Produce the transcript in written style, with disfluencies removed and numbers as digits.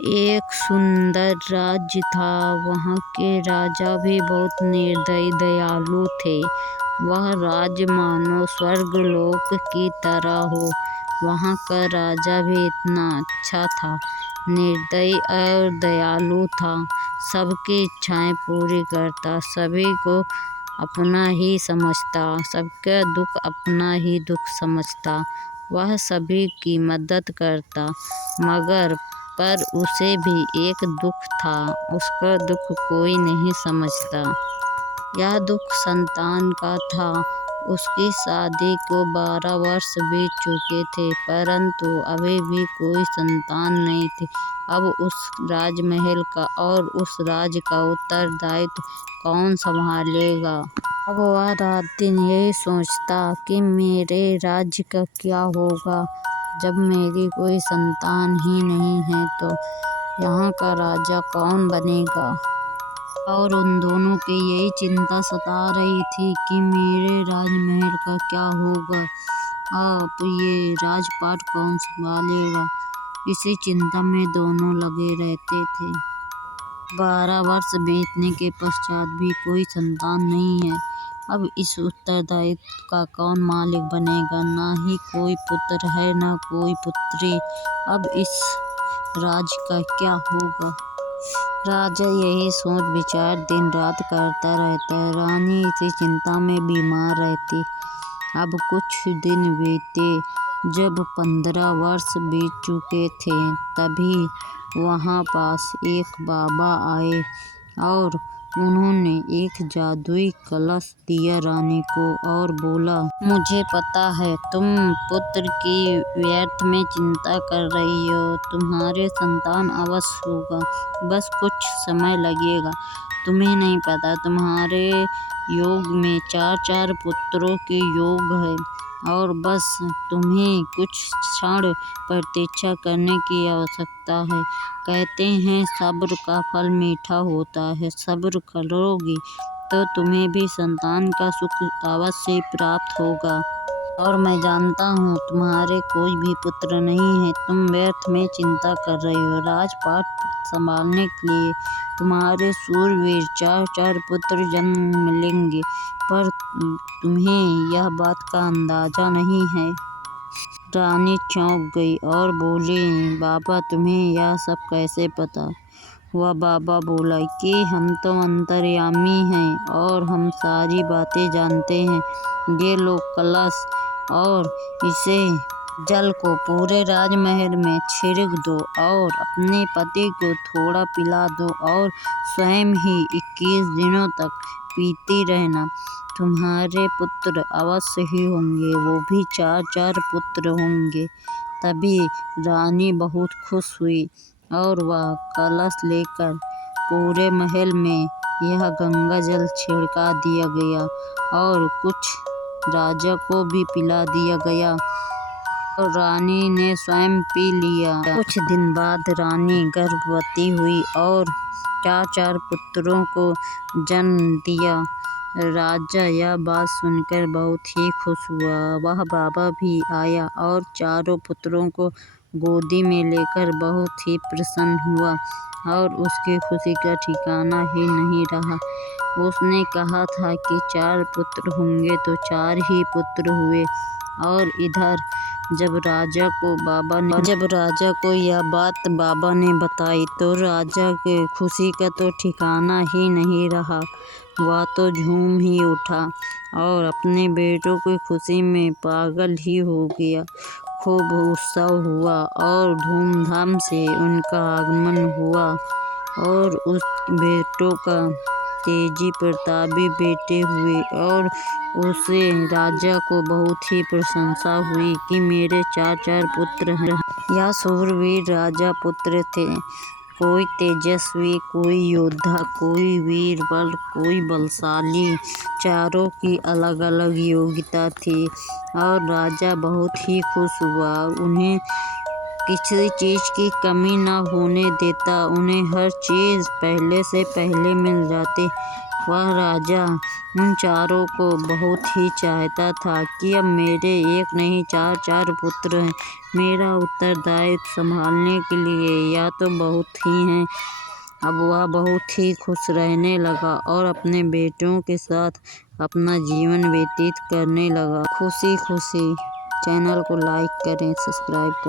एक सुंदर राज्य था। वहाँ के राजा भी बहुत निर्दयी दयालु थे। वह राज्य मानो स्वर्गलोक की तरह हो। वहाँ का राजा भी इतना अच्छा था, निर्दयी और दयालु था। सबकी इच्छाएं पूरी करता, सभी को अपना ही समझता, सबका दुख अपना ही दुख समझता। वह सभी की मदद करता, मगर पर उसे भी एक दुख था, उसका दुख कोई नहीं समझता। यह दुख संतान का था। उसकी शादी को 12 वर्ष बीत चुके थे, परंतु अभी भी कोई संतान नहीं थी। अब उस राजमहल का और उस राज्य का उत्तरदायित्व कौन संभालेगा? अब वह रात दिन यही सोचता कि मेरे राज्य का क्या होगा। जब मेरी कोई संतान ही नहीं है तो यहाँ का राजा कौन बनेगा? और उन दोनों की यही चिंता सता रही थी कि मेरे राजमहल का क्या होगा, अब ये राजपाट कौन संभालेगा। इसी चिंता में दोनों लगे रहते थे। 12 वर्ष बीतने के पश्चात भी कोई संतान नहीं है। अब इस उत्तरदायित्व का कौन मालिक बनेगा? ना ही कोई पुत्र है, ना कोई पुत्री। अब इस राज्य का क्या होगा? राजा यही सोच विचार दिन रात करता रहता। रानी इसी चिंता में बीमार रहती। अब कुछ दिन बीते। जब 15 वर्ष बीत चुके थे, तभी वहाँ पास एक बाबा आए और उन्होंने एक जादुई कलश दिया रानी को और बोला, मुझे पता है तुम पुत्र की व्यर्थ में चिंता कर रही हो। तुम्हारे संतान अवश्य होगा, बस कुछ समय लगेगा। तुम्हें नहीं पता, तुम्हारे योग में 4-4 पुत्रों के योग है और बस तुम्हें कुछ क्षण प्रतीक्षा करने की आवश्यकता है। कहते हैं सब्र का फल मीठा होता है। सब्र करोगी तो तुम्हें भी संतान का सुख अवश्य प्राप्त होगा। और मैं जानता हूँ तुम्हारे कोई भी पुत्र नहीं है। तुम व्यर्थ में चिंता कर रही हो। राजपाट संभालने के लिए तुम्हारे शूरवीर 4-4 पुत्र जन्म लेंगे, पर तुम्हें यह बात का अंदाजा नहीं है। रानी चौंक गई और बोली, बाबा तुम्हें यह सब कैसे पता? वह बाबा बोला कि हम तो अंतर्यामी हैं और हम सारी बातें जानते हैं। ये लो कलश और इसे जल को पूरे राजमहल में छिड़क दो और अपने पति को थोड़ा पिला दो और स्वयं ही 21 दिनों तक पीती रहना। तुम्हारे पुत्र अवश्य ही होंगे, वो भी 4-4 पुत्र होंगे। तभी रानी बहुत खुश हुई और वह कलश लेकर पूरे महल में यह गंगा जल छिड़का दिया गया और कुछ राजा को भी पिला दिया गया और रानी ने स्वयं पी लिया। कुछ दिन बाद रानी गर्भवती हुई और 4-4 पुत्रों को जन्म दिया। राजा यह बात सुनकर बहुत ही खुश हुआ। वह बाबा भी आया और चारों पुत्रों को गोदी में लेकर बहुत ही प्रसन्न हुआ और उसकी खुशी का ठिकाना ही नहीं रहा। उसने कहा था कि 4 पुत्र होंगे तो 4 ही पुत्र हुए। और इधर जब राजा को यह बात बाबा ने बताई तो राजा के खुशी का तो ठिकाना ही नहीं रहा। वह तो झूम ही उठा और अपने बेटों की खुशी में पागल ही हो गया। खूब उत्सव हुआ और धूमधाम से उनका आगमन हुआ और उस बेटों का तेजी प्रतापी बेटे हुए और उसे राजा को बहुत ही प्रशंसा हुई कि मेरे 4-4 पुत्र हैं। यह शूरवीर राजा पुत्र थे, कोई तेजस्वी, कोई योद्धा, कोई वीर बल, कोई बलशाली। चारों की अलग अलग योग्यता थी और राजा बहुत ही खुश हुआ। उन्हें किसी चीज़ की कमी न होने देता। उन्हें हर चीज़ पहले से पहले मिल जाती। वह राजा उन चारों को बहुत ही चाहता था कि अब मेरे एक नहीं चार चार पुत्र हैं, मेरा उत्तरदायित्व संभालने के लिए या तो बहुत ही हैं। अब वह बहुत ही खुश रहने लगा और अपने बेटों के साथ अपना जीवन व्यतीत करने लगा खुशी खुशी। चैनल को लाइक करें, सब्सक्राइब करें।